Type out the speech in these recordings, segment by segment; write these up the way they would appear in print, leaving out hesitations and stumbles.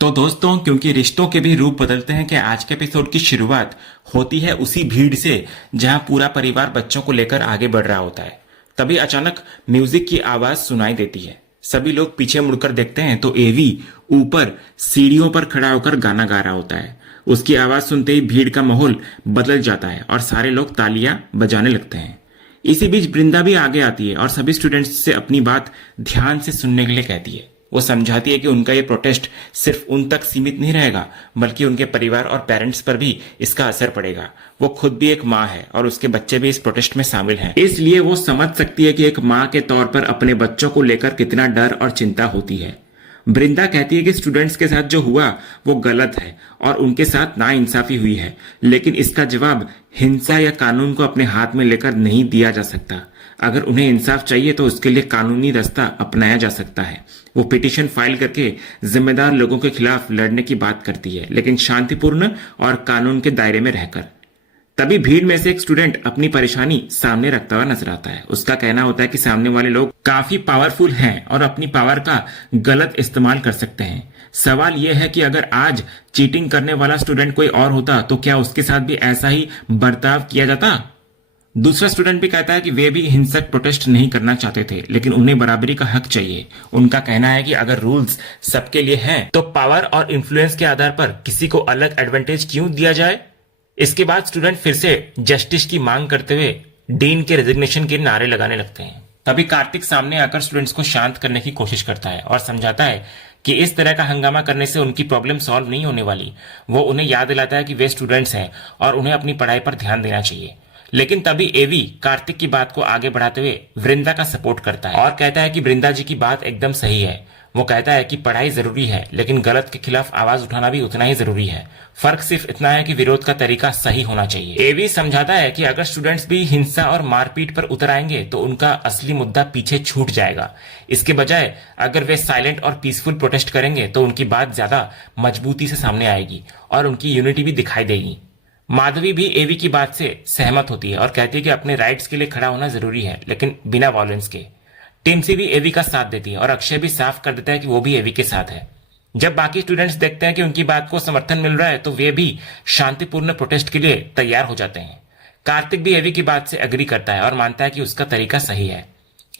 तो दोस्तों, क्योंकि रिश्तों के भी रूप बदलते हैं कि आज के एपिसोड की शुरुआत होती है उसी भीड़ से जहां पूरा परिवार बच्चों को लेकर आगे बढ़ रहा होता है। तभी अचानक म्यूजिक की आवाज सुनाई देती है। सभी लोग पीछे मुड़कर देखते हैं तो एवी ऊपर सीढ़ियों पर खड़ा होकर गाना गा रहा होता है। उसकी आवाज सुनते ही भीड़ का माहौल बदल जाता है और सारे लोग तालियां बजाने लगते हैं। इसी बीच वृंदा भी आगे आती है और सभी स्टूडेंट्स से अपनी बात ध्यान से सुनने के लिए कहती है। वो समझाती है कि उनका ये प्रोटेस्ट सिर्फ उन तक सीमित नहीं रहेगा, बल्कि उनके परिवार और पेरेंट्स पर भी इसका असर पड़ेगा। वो खुद भी एक माँ है और उसके बच्चे भी इस प्रोटेस्ट में शामिल हैं। इसलिए वो समझ सकती है कि एक माँ के तौर पर अपने बच्चों को लेकर कितना डर और चिंता होती है। वृंदा कहती है कि स्टूडेंट्स के साथ जो हुआ वो गलत है और उनके साथ नाइंसाफी हुई है, लेकिन इसका जवाब हिंसा या कानून को अपने हाथ में लेकर नहीं दिया जा सकता। अगर उन्हें इंसाफ चाहिए तो उसके लिए कानूनी रास्ता अपनाया जा सकता है। वो पिटीशन फाइल करके जिम्मेदार लोगों के खिलाफ लड़ने की बात करती है, लेकिन शांतिपूर्ण और कानून के दायरे में रहकर। तभी भीड़ में से एक स्टूडेंट अपनी परेशानी सामने रखता हुआ नजर आता है। उसका कहना होता है कि सामने वाले लोग काफी पावरफुल हैं और अपनी पावर का गलत इस्तेमाल कर सकते हैं। सवाल यह है कि अगर आज चीटिंग करने वाला स्टूडेंट कोई और होता तो क्या उसके साथ भी ऐसा ही बर्ताव किया जाता। दूसरा स्टूडेंट भी कहता है कि वे भी हिंसक प्रोटेस्ट नहीं करना चाहते थे, लेकिन उन्हें बराबरी का हक चाहिए। उनका कहना है कि अगर रूल्स सबके लिए हैं तो पावर और इन्फ्लुएंस के आधार पर किसी को अलग एडवांटेज क्यों दिया जाए। इसके बाद स्टूडेंट फिर से जस्टिस की मांग करते हुए डीन के रेजिग्नेशन के नारे लगाने लगते हैं। तभी कार्तिक सामने आकर स्टूडेंट्स को शांत करने की कोशिश करता है और समझाता है कि इस तरह का हंगामा करने से उनकी प्रॉब्लम सॉल्व नहीं होने वाली। वो उन्हें याद दिलाता है कि वे स्टूडेंट्स हैं और उन्हें अपनी पढ़ाई पर ध्यान देना चाहिए। लेकिन तभी एवी कार्तिक की बात को आगे बढ़ाते हुए वृंदा का सपोर्ट करता है और कहता है कि वृंदा जी की बात एकदम सही है। वो कहता है कि पढ़ाई जरूरी है, लेकिन गलत के खिलाफ आवाज उठाना भी उतना ही जरूरी है। फर्क सिर्फ इतना है कि विरोध का तरीका सही होना चाहिए। एवी समझाता है कि अगर स्टूडेंट्स भी हिंसा और मारपीट पर उतर आएंगे तो उनका असली मुद्दा पीछे छूट जाएगा। इसके बजाय अगर वे साइलेंट और पीसफुल प्रोटेस्ट करेंगे तो उनकी बात ज्यादा मजबूती से सामने आएगी और उनकी यूनिटी भी दिखाई देगी। माधवी भी एवी की बात से सहमत होती है और कहती है कि अपने राइट्स के लिए खड़ा होना जरूरी है, लेकिन बिना वायलेंस के। टिम्सी भी एवी का साथ देती है और अक्षय भी साफ कर देता है कि वो भी एवी के साथ है। जब बाकी स्टूडेंट्स देखते हैं कि उनकी बात को समर्थन मिल रहा है तो वे भी शांतिपूर्ण प्रोटेस्ट के लिए तैयार हो जाते हैं। कार्तिक भी एवी की बात से एग्री करता है और मानता है कि उसका तरीका सही है।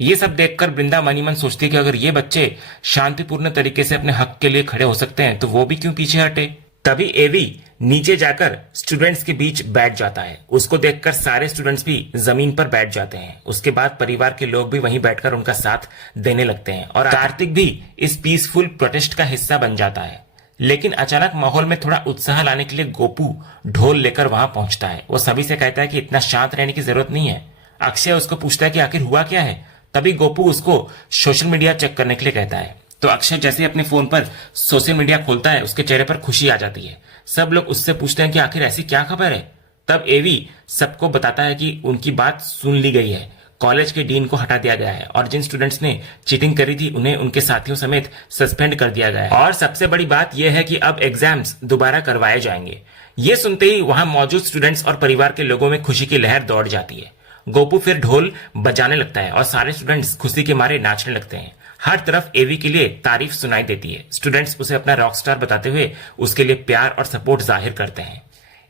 ये सब देखकर वृंदा मनी मन सोचती है कि अगर ये बच्चे शांतिपूर्ण तरीके से अपने हक के लिए खड़े हो सकते हैं तो वो भी क्यों पीछे हटे। तभी एवी नीचे जाकर स्टूडेंट्स के बीच बैठ जाता है। उसको देखकर सारे स्टूडेंट्स भी जमीन पर बैठ जाते हैं। उसके बाद परिवार के लोग भी वहीं बैठकर उनका साथ देने लगते हैं और कार्तिक भी इस पीसफुल प्रोटेस्ट का हिस्सा बन जाता है। लेकिन अचानक माहौल में थोड़ा उत्साह लाने के लिए गोपू ढोल लेकर वहां पहुंचता है। वो सभी से कहता है कि इतना शांत रहने की जरूरत नहीं है। अक्षय उसको पूछता है कि आखिर हुआ क्या है। तभी गोपू उसको सोशल मीडिया चेक करने के लिए कहता है। तो अक्षय जैसे अपने फोन पर सोशल मीडिया खोलता है, उसके चेहरे पर खुशी आ जाती है। सब लोग उससे पूछते हैं कि आखिर ऐसी क्या खबर है। तब एवी सबको बताता है कि उनकी बात सुन ली गई है। कॉलेज के डीन को हटा दिया गया है और जिन स्टूडेंट्स ने चीटिंग करी थी उन्हें उनके साथियों समेत सस्पेंड कर दिया गया है। और सबसे बड़ी बात यह है कि अब एग्जाम्स दोबारा करवाए जाएंगे। ये सुनते ही वहां मौजूद स्टूडेंट्स और परिवार के लोगों में खुशी की लहर दौड़ जाती है। गोपू फिर ढोल बजाने लगता है और सारे स्टूडेंट्स खुशी के मारे नाचने लगते हैं। हर तरफ एवी के लिए तारीफ सुनाई देती है। स्टूडेंट्स उसे अपना रॉक स्टार बताते हुए उसके लिए प्यार और सपोर्ट जाहिर करते हैं।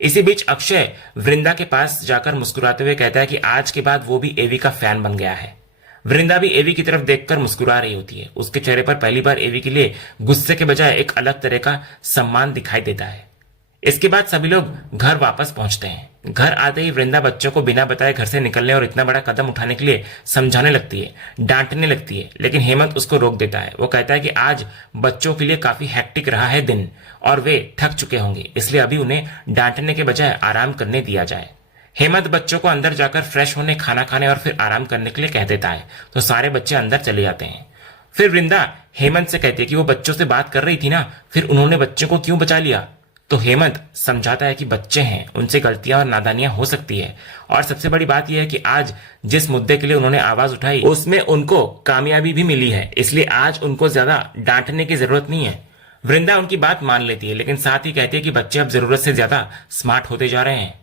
इसी बीच अक्षय वृंदा के पास जाकर मुस्कुराते हुए कहता है कि आज के बाद वो भी एवी का फैन बन गया है। वृंदा भी एवी की तरफ देखकर मुस्कुरा रही होती है। उसके चेहरे पर पहली बार एवी के लिए गुस्से के बजाय एक अलग तरह का सम्मान दिखाई देता है। इसके बाद सभी लोग घर वापस पहुंचते हैं। घर आते ही वृंदा बच्चों को बिना बताए घर से निकलने और इतना बड़ा कदम उठाने के लिए समझाने लगती है, डांटने लगती है, लेकिन हेमंत उसको रोक देता है। वो कहता है कि आज बच्चों के लिए काफी हेक्टिक रहा है दिन और वे थक चुके होंगे, इसलिए अभी उन्हें डांटने के बजाय आराम करने दिया जाए। हेमंत बच्चों को अंदर जाकर फ्रेश होने, खाना खाने और फिर आराम करने के लिए कह देता है, तो सारे बच्चे अंदर चले जाते हैं। फिर वृंदा हेमंत से कहती है कि वो बच्चों से बात कर रही थी ना, फिर उन्होंने बच्चों को क्यों बचा लिया। तो हेमंत समझाता है कि बच्चे हैं, उनसे गलतियां और नादानियां हो सकती है और सबसे बड़ी बात यह है कि आज जिस मुद्दे के लिए उन्होंने आवाज उठाई उसमें उनको कामयाबी भी मिली है, इसलिए आज उनको ज्यादा डांटने की जरूरत नहीं है। वृंदा उनकी बात मान लेती है, लेकिन साथ ही कहती है कि बच्चे अब जरूरत से ज्यादा स्मार्ट होते जा रहे हैं।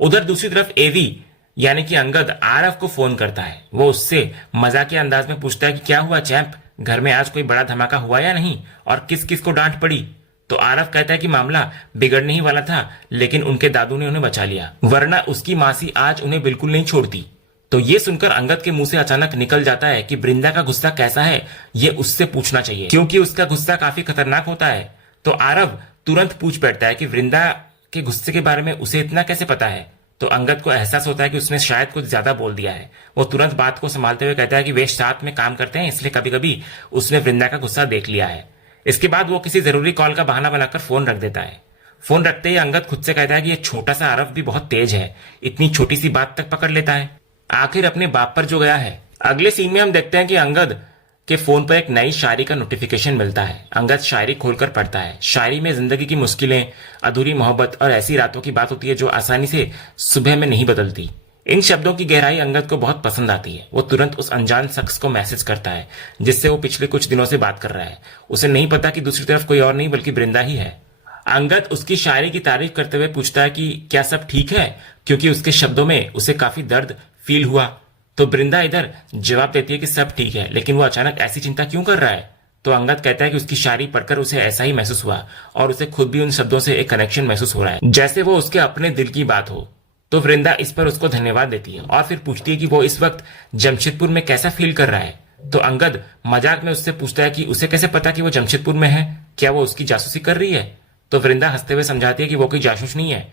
उधर दूसरी तरफ एवी यानी कि अंगद आरव को फोन करता है। वो उससे मजाकिया अंदाज में पूछता है कि क्या हुआ चैंप, घर में आज कोई बड़ा धमाका हुआ या नहीं और किस किस को डांट पड़ी। तो आरव कहता है कि मामला बिगड़ने ही वाला था, लेकिन उनके दादू ने उन्हें बचा लिया, वरना उसकी मासी आज उन्हें बिल्कुल नहीं छोड़ती। तो ये सुनकर अंगद के मुंह से अचानक निकल जाता है कि वृंदा का गुस्सा कैसा है, ये उससे पूछना चाहिए, क्योंकि उसका गुस्सा काफी खतरनाक होता है। तो आरव तुरंत पूछ बैठता है कि वृंदा के गुस्से के बारे में उसे इतना कैसे पता है। तो अंगद को एहसास होता है कि उसने शायद कुछ ज्यादा बोल दिया है। वो तुरंत बात को संभालते हुए कहता है कि वे साथ में काम करते हैं, इसलिए कभी कभी उसने वृंदा का गुस्सा देख लिया है। इसके बाद वो किसी जरूरी कॉल का बहाना बनाकर फोन रख देता है। फोन रखते ही अंगद खुद से कहता है कि ये छोटा सा आरव भी बहुत तेज है, इतनी छोटी सी बात तक पकड़ लेता है, आखिर अपने बाप पर जो गया है। अगले सीन में हम देखते हैं कि अंगद के फोन पर एक नई शायरी का नोटिफिकेशन मिलता है। अंगद शायरी खोलकर पढ़ता है। शायरी में जिंदगी की मुश्किलें, अधूरी मोहब्बत और ऐसी रातों की बात होती है जो आसानी से सुबह में नहीं बदलती। इन शब्दों की गहराई अंगद को बहुत पसंद आती है। वो तुरंत उस अनजान शख्स को मैसेज करता है जिससे वो पिछले कुछ दिनों से बात कर रहा है। उसे नहीं पता कि दूसरी तरफ कोई और नहीं बल्कि वृंदा ही है। अंगद उसकी शायरी की तारीफ करते हुए पूछता है कि क्या सब ठीक है, क्योंकि उसके शब्दों में उसे काफी दर्द फील हुआ। तो वृंदा इधर जवाब देती है कि सब ठीक है, लेकिन वो अचानक ऐसी चिंता क्यों कर रहा है। तो अंगद कहता है कि उसकी शायरी पढ़कर उसे ऐसा ही महसूस हुआ और उसे खुद भी उन शब्दों से एक कनेक्शन महसूस हो रहा है, जैसे वो उसके अपने दिल की बात हो। तो वृंदा इस पर उसको धन्यवाद देती है और फिर पूछती है कि वो इस वक्त जमशेदपुर में कैसा फील कर रहा है। तो अंगद मजाक में उससे पूछता है कि उसे कैसे पता कि वो जमशेदपुर में है, क्या वो उसकी जासूसी कर रही है। तो वृंदा हंसते हुए समझाती है कि वो कोई जासूस नहीं है।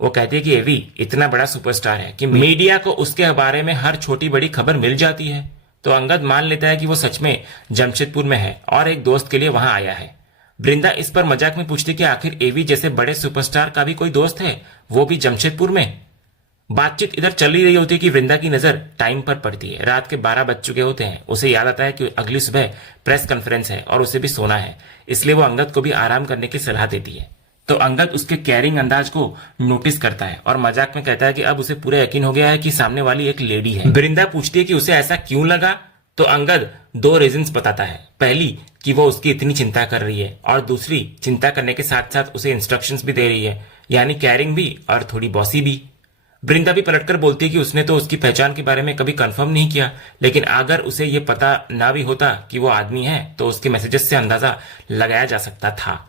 वो कहती है कि एवी इतना बड़ा सुपरस्टार है कि मीडिया को उसके बारे में हर छोटी बड़ी खबर मिल जाती है। तो अंगद मान लेता है कि वो सच में जमशेदपुर में है और एक दोस्त के लिए वहां आया है। वृंदा इस पर मजाक में पूछती कि आखिर एवी जैसे बड़े सुपरस्टार का भी कोई दोस्त है, वो भी जमशेदपुर में। बातचीत इधर चल ही रही होती है कि वृंदा की नजर टाइम पर पड़ती है। रात के 12 बज चुके होते हैं। उसे याद आता है कि अगली सुबह प्रेस कॉन्फ्रेंस है और उसे भी सोना है, इसलिए वो अंगद को भी आराम करने की सलाह देती है। तो अंगद उसके केयरिंग अंदाज को नोटिस करता है और मजाक में कहता है कि अब उसे पूरा यकीन हो गया है कि सामने वाली एक लेडी है। वृंदा पूछती है कि उसे ऐसा क्यों लगा। तो अंगद 2 रीजंस बताता है। पहली कि वो उसकी इतनी चिंता कर रही है और दूसरी चिंता करने के साथ साथ उसे इंस्ट्रक्शंस भी दे रही है, यानी केयरिंग भी और थोड़ी बॉसी भी। वृंदा भी पलटकर बोलती है कि उसने तो उसकी पहचान के बारे में कभी कंफर्म नहीं किया, लेकिन अगर उसे ये पता ना भी होता कि वो आदमी है तो उसके मैसेजेस से अंदाजा लगाया जा सकता था।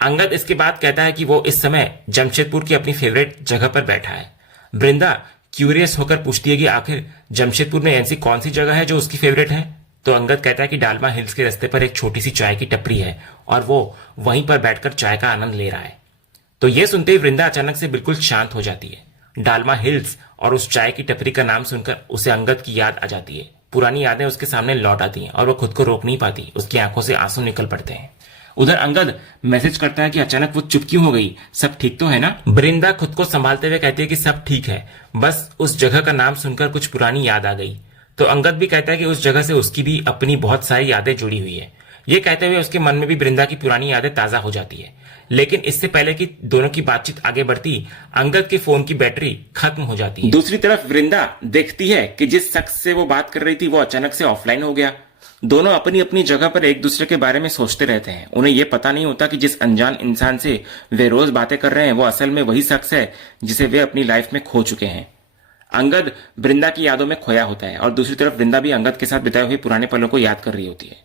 अंगद इसके बाद कहता है कि वो इस समय जमशेदपुर की अपनी फेवरेट जगह पर बैठा है। वृंदा क्यूरियस होकर पूछती है कि आखिर जमशेदपुर में ऐसी कौन सी जगह है जो उसकी फेवरेट है। तो अंगद कहता है कि डालमा हिल्स के रास्ते पर एक छोटी सी चाय की टपरी है और वो वहीं पर बैठकर चाय का आनंद ले रहा है। तो यह सुनते ही वृंदा अचानक से बिल्कुल शांत हो जाती है। डालमा हिल्स और उस चाय की टपरी का नाम सुनकर उसे अंगद की याद आ जाती है। पुरानी यादें उसके सामने लौट आती हैं और वो खुद को रोक नहीं पाती। उसकी आंखों से आंसू निकल पड़ते हैं। उधर अंगद मैसेज करता है कि अचानक वो चुप क्यों हो गई, सब ठीक तो है ना। वृंदा खुद को संभालते हुए कहती है कि सब ठीक है, बस उस जगह का नाम सुनकर कुछ पुरानी याद आ गई। तो अंगद भी कहता है कि उस जगह से उसकी भी अपनी बहुत सारी यादें जुड़ी हुई है। ये कहते हुए उसके मन में भी वृंदा की पुरानी यादें ताजा हो जाती है। लेकिन इससे पहले कि दोनों की बातचीत आगे बढ़ती, अंगद के फोन की बैटरी खत्म हो जाती है। दूसरी तरफ वृंदा देखती है कि जिस शख्स से वो बात कर रही थी वो अचानक से ऑफलाइन हो गया। दोनों अपनी अपनी जगह पर एक दूसरे के बारे में सोचते रहते हैं। उन्हें यह पता नहीं होता कि जिस अनजान इंसान से वे रोज बातें कर रहे हैं वो असल में वही शख्स है जिसे वे अपनी लाइफ में खो चुके हैं। अंगद वृंदा की यादों में खोया होता है और दूसरी तरफ वृंदा भी अंगद के साथ बिताए हुए पुराने पलों को याद कर रही होती है।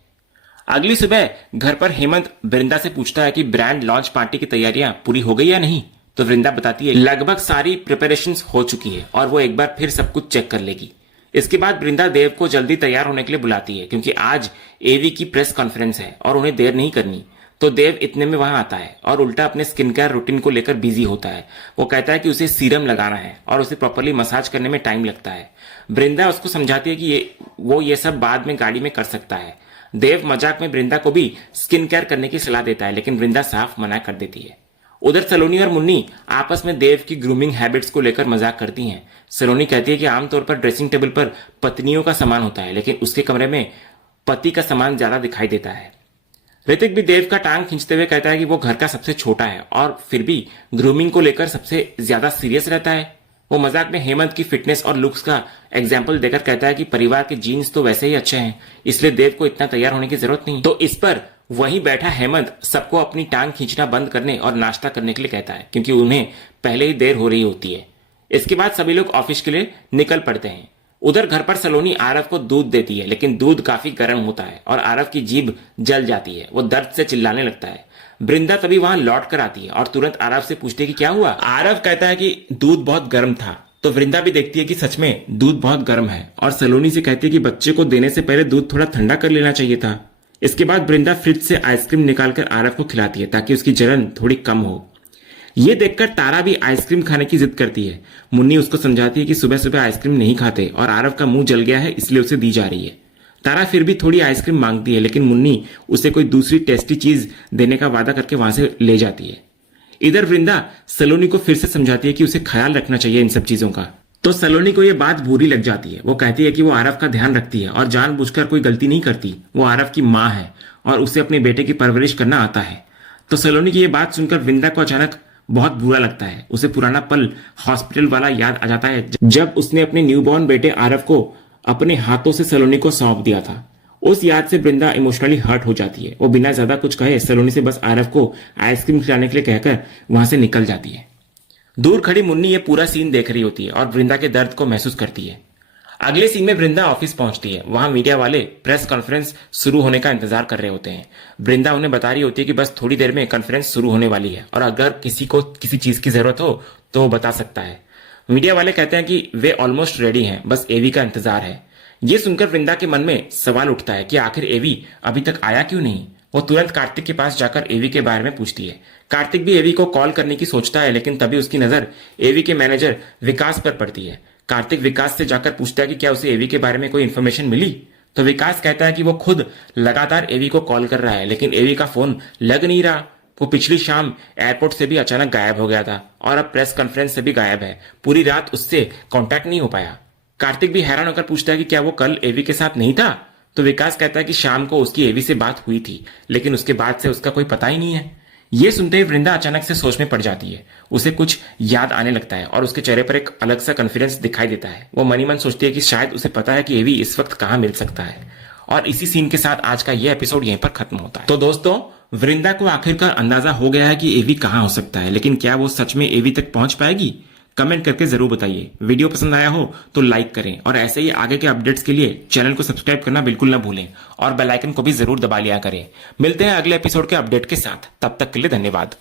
अगली सुबह घर पर हेमंत वृंदा से पूछता है कि ब्रांड लॉन्च पार्टी की तैयारियां पूरी हो गई या नहीं। तो वृंदा बताती है लगभग सारी प्रिपरेशंस हो चुकी है और वो एक बार फिर सब कुछ चेक कर लेगी। इसके बाद वृंदा देव को जल्दी तैयार होने के लिए बुलाती है क्योंकि आज एवी की प्रेस कॉन्फ्रेंस है और उन्हें देर नहीं करनी। तो देव इतने में वहां आता है और उल्टा अपने स्किन केयर रूटीन को लेकर बिजी होता है। वो कहता है कि उसे सीरम लगाना है और उसे प्रॉपर्ली मसाज करने में टाइम लगता है। वृंदा उसको समझाती है कि वो ये सब बाद में गाड़ी में कर सकता है। देव मजाक में वृंदा को भी स्किन केयर करने की सलाह देता है, लेकिन वृंदा साफ मना कर देती है। उधर सलोनी और मुन्नी आपस में देव की ग्रूमिंग हैबिट्स को लेकर मजाक करती हैं। सलोनी कहती है कि आमतौर पर ड्रेसिंग टेबल पर पत्नियों का सामान होता है, लेकिन उसके कमरे में पति का सामान ज्यादा दिखाई देता है। ऋतिक भी देव का टांग खींचते हुए कहता है कि वो घर का सबसे छोटा है और फिर भी ग्रूमिंग को लेकर सबसे ज्यादा सीरियस रहता है। वो मजाक में हेमंत की फिटनेस और लुक्स का एग्जाम्पल देकर कहता है कि परिवार के जीन्स तो वैसे ही अच्छे हैं, इसलिए देव को इतना तैयार होने की जरूरत नहीं। तो इस पर वहीं बैठा हेमंत सबको अपनी टांग खींचना बंद करने और नाश्ता करने के लिए कहता है क्योंकि उन्हें पहले ही देर हो रही होती है। इसके बाद सभी लोग ऑफिस के लिए निकल पड़ते हैं। उधर घर पर सलोनी आरव को दूध देती है, लेकिन दूध काफी गर्म होता है और आरव की जीभ जल जाती है। वो दर्द से चिल्लाने लगता है। वृंदा तभी वहां लौट कर आती है और तुरंत आरव से पूछती है कि क्या हुआ। आरव कहता है कि दूध बहुत गर्म था। तो वृंदा भी देखती है कि सच में दूध बहुत गर्म है और सलोनी से कहती है कि बच्चे को देने से पहले दूध थोड़ा ठंडा कर लेना चाहिए था। इसके बाद वृंदा फ्रिज से आइसक्रीम निकालकर आरव को खिलाती है ताकि उसकी जलन थोड़ी कम हो। ये देखकर तारा भी आइसक्रीम खाने की जिद करती है। मुन्नी उसको समझाती है कि सुबह सुबह आइसक्रीम नहीं खाते और आरव का मुंह जल गया है इसलिए उसे दी जा रही है। तारा फिर भी थोड़ी आइसक्रीम मांगती है, लेकिन मुन्नी उसे कोई दूसरी टेस्टी चीज देने का वादा करके वहां से ले जाती है। इधर वृंदा सलोनी को फिर से समझाती है कि उसे ख्याल रखना चाहिए इन सब चीजों का। तो सलोनी को यह बात बुरी लग जाती है। वो कहती है कि वो आरव का ध्यान रखती है और जानबूझकर कोई गलती नहीं करती। वो आरव की माँ है और उसे अपने बेटे की परवरिश करना आता है। तो सलोनी की यह बात सुनकर वृंदा को अचानक बहुत बुरा लगता है। उसे पुराना पल हॉस्पिटल वाला याद आ जाता है जब उसने अपने न्यूबॉर्न बेटे आरव को अपने हाथों से सलोनी को सौंप दिया था। उस याद से वृंदा इमोशनली हर्ट हो जाती है। वो बिना ज्यादा कुछ कहे सलोनी से बस आरव को आइसक्रीम खिलाने के लिए कहकर वहां से निकल जाती है। दूर खड़ी मुन्नी ये पूरा सीन देख रही होती है और वृंदा के दर्द को महसूस करती है। अगले सीन में वृंदा ऑफिस पहुंचती है। वहां मीडिया वाले प्रेस कॉन्फ्रेंस शुरू होने का इंतजार कर रहे होते हैं। वृंदा उन्हें बता रही होती है कि बस थोड़ी देर में कॉन्फ्रेंस शुरू होने वाली है और अगर किसी को किसी चीज की जरूरत हो तो वो बता सकता है। मीडिया वाले कहते हैं कि वे ऑलमोस्ट रेडी हैं, बस एवी का इंतजार है। ये सुनकर वृंदा के मन में सवाल उठता है कि आखिर एवी अभी तक आया क्यों नहीं। वो तुरंत कार्तिक के पास जाकर एवी के बारे में पूछती है। कार्तिक भी एवी को कॉल करने की सोचता है, लेकिन तभी उसकी नजर एवी के मैनेजर विकास पर पड़ती है। कार्तिक विकास से जाकर पूछता है कि क्या उसे एवी के बारे में कोई इन्फॉर्मेशन मिली। तो विकास कहता है कि वो खुद लगातार एवी को कॉल कर रहा है, लेकिन एवी का फोन लग नहीं रहा। वो पिछली शाम एयरपोर्ट से भी अचानक गायब हो गया था और अब प्रेस कॉन्फ्रेंस से भी गायब है। पूरी रात उससे कांटेक्ट नहीं हो पाया। कार्तिक भी हैरान होकर पूछता है कि क्या वो कल एवी के साथ नहीं था। तो विकास कहता है कि शाम को उसकी एवी से बात हुई थी, लेकिन उसके बाद से उसका कोई पता ही नहीं है। ये सुनते ही वृंदा अचानक से सोच में पड़ जाती है। उसे कुछ याद आने लगता है और उसके चेहरे पर एक अलग सा कॉन्फिडेंस दिखाई देता है। वो मनी मन सोचती है कि शायद उसे पता है कि एवी इस वक्त कहाँ मिल सकता है। और इसी सीन के साथ आज का यह एपिसोड यहीं पर खत्म होता है। तो दोस्तों, वृंदा को आखिरकार अंदाजा हो गया है कि एवी कहाँ हो सकता है, लेकिन क्या वो सच में एवी तक पहुंच पाएगी? कमेंट करके जरूर बताइए। वीडियो पसंद आया हो तो लाइक करें और ऐसे ही आगे के अपडेट्स के लिए चैनल को सब्सक्राइब करना बिल्कुल ना भूलें और बेल आइकन को भी जरूर दबा लिया करें। मिलते हैं अगले एपिसोड के अपडेट के साथ। तब तक के लिए धन्यवाद।